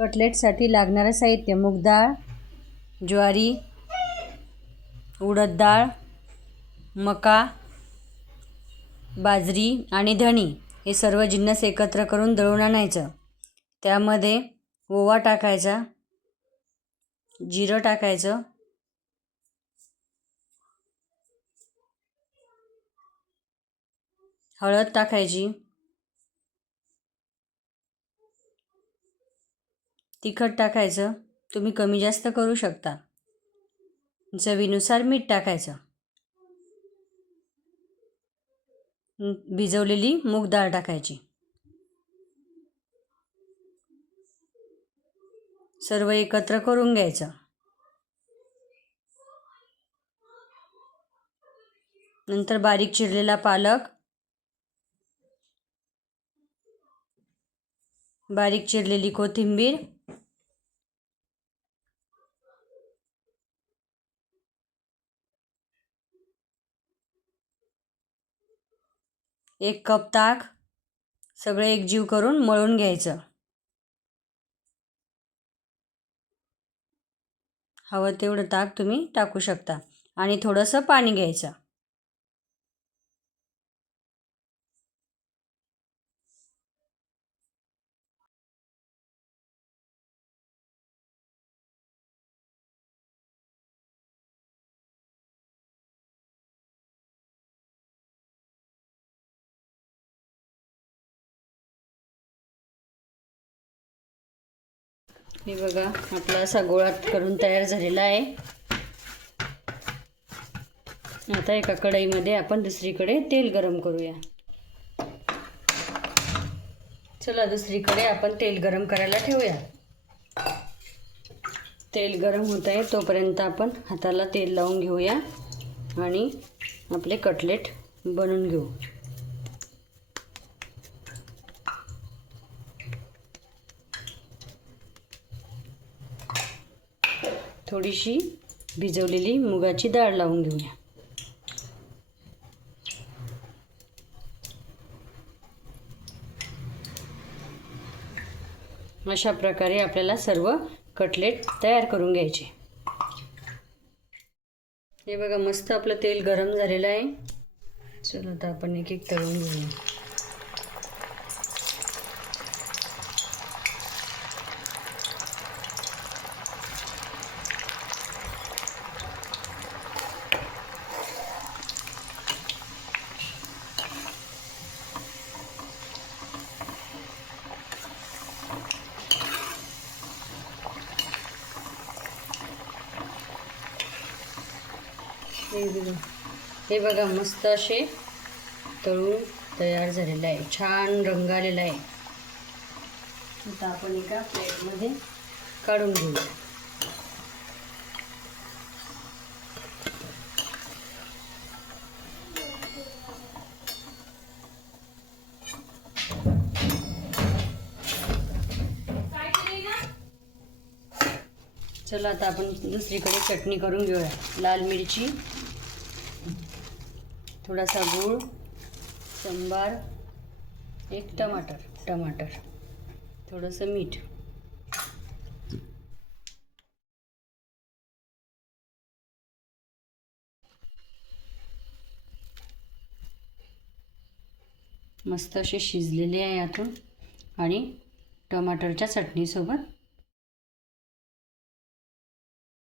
कटलेटसाठी लागणारं साहित्य: मूग डाळ, ज्वारी, उडद डाळ, मका, बाजरी आणि धणी हे सर्व जिन्नस एकत्र करून दळून आणायचं. त्यामध्ये ओवा टाकायचा, जिरं टाकायचं, हळद टाकायची, तिखट टाकायचं, तुम्ही कमी जास्त करू शकता, चवीनुसार मीठ टाकायचं, भिजवलेली मूग डाळ टाकायची. सर्व एकत्र करून घ्यायचं. नंतर बारीक चिरलेला पालक, बारीक चिरलेली कोथिंबीर, एक कप ताक सगळे एकजीव करून मळून घ्यायचं. हवं तेवढं ताक तुम्ही टाकू शकता आणि थोडंसं पाणी घ्यायचं. हे बघा, आपला असा गोळा करून तयार झालेला आहे. आता एका कढईमध्ये आपण दुसरीकडे तेल गरम करूया. चला, दुसरीकडे आपण तेल गरम करायला ठेवूया. तेल गरम होत आहे तोपर्यंत आपण हाताला तेल लावून घेऊया आणि आपले कटलेट बनवून घेऊ. थोडीशी भिजवलेली मुगाची डाळ लावून घेऊया. अशा प्रकारे आपल्याला सर्व कटलेट तयार करून घ्यायचे. हे बघा, मस्त आपलं तेल गरम झालेलं आहे. चला, आता आपण एक एक तळून घेऊया. हे बघा, मस्त असे तळून तयार झालेलं आहे. छान रंग आलेला आहे. आता आपण एका प्लेटमध्ये काढून घेऊ. चला, आता आपण दुसरीकडे चटणी करून घेऊया. लाल मिरची, थोडासा गूळ, सांबार, एक टमाटर, थोडंसं मीठ. मस्त असे शिजलेले आहे आतून आणि टमाटरच्या चटणीसोबत